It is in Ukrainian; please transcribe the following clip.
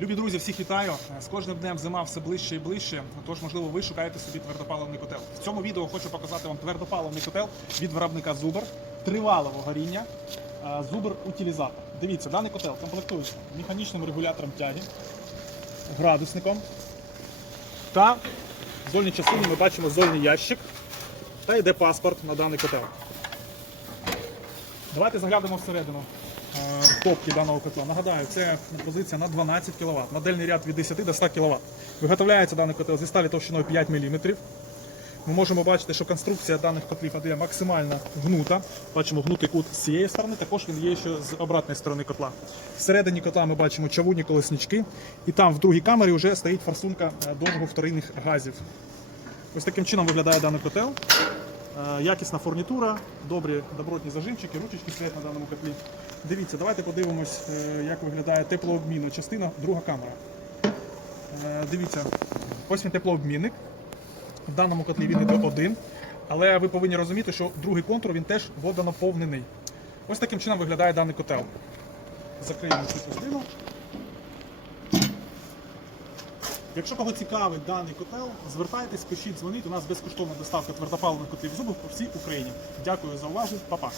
Любі друзі, всіх вітаю. З кожним днем зима все ближче і ближче. Тож, можливо, ви шукаєте собі твердопаливний котел. В цьому відео хочу показати вам твердопаливний котел від виробника Зубр тривалого горіння. е, Зубр утилізатор. Дивіться, даний котел комплектується механічним регулятором тяги, градусником. Та в зольній частині ми бачимо зольний ящик. Та йде паспорт на даний котел. Давайте заглянемо всередину топки даного котла. Нагадаю, це позиція на 12 кВт, модельний ряд від 10 до 100 кВт. Виготовляється даний котел зі сталі товщиною 5 мм. Ми можемо бачити, що конструкція даних котлів іде максимально гнута. Бачимо гнутий кут з цієї сторони, також він є ще з обратної сторони котла. Всередині котла ми бачимо чавунні колеснички, і там в другій камері вже стоїть форсунка е, довго вторинних газів. Ось таким чином виглядає даний котел. Е, Якісна фурнітура, добрі добротні зажимчики, ручечки стоять на даному котлі. Дивіться, давайте подивимось, е, як виглядає теплообмінна частина, друга камера. Е, Дивіться, ось він теплообмінник. В даному котлі він іде один. Але ви повинні розуміти, що другий контур він теж водонаповнений. Ось таким чином виглядає даний котел. Закриємо цю частину. Якщо кого цікавить даний котел, звертайтесь, пишіть, дзвоніть. У нас безкоштовна доставка твердопаливних котлів зубів по всій Україні. Дякую за увагу, Па-па.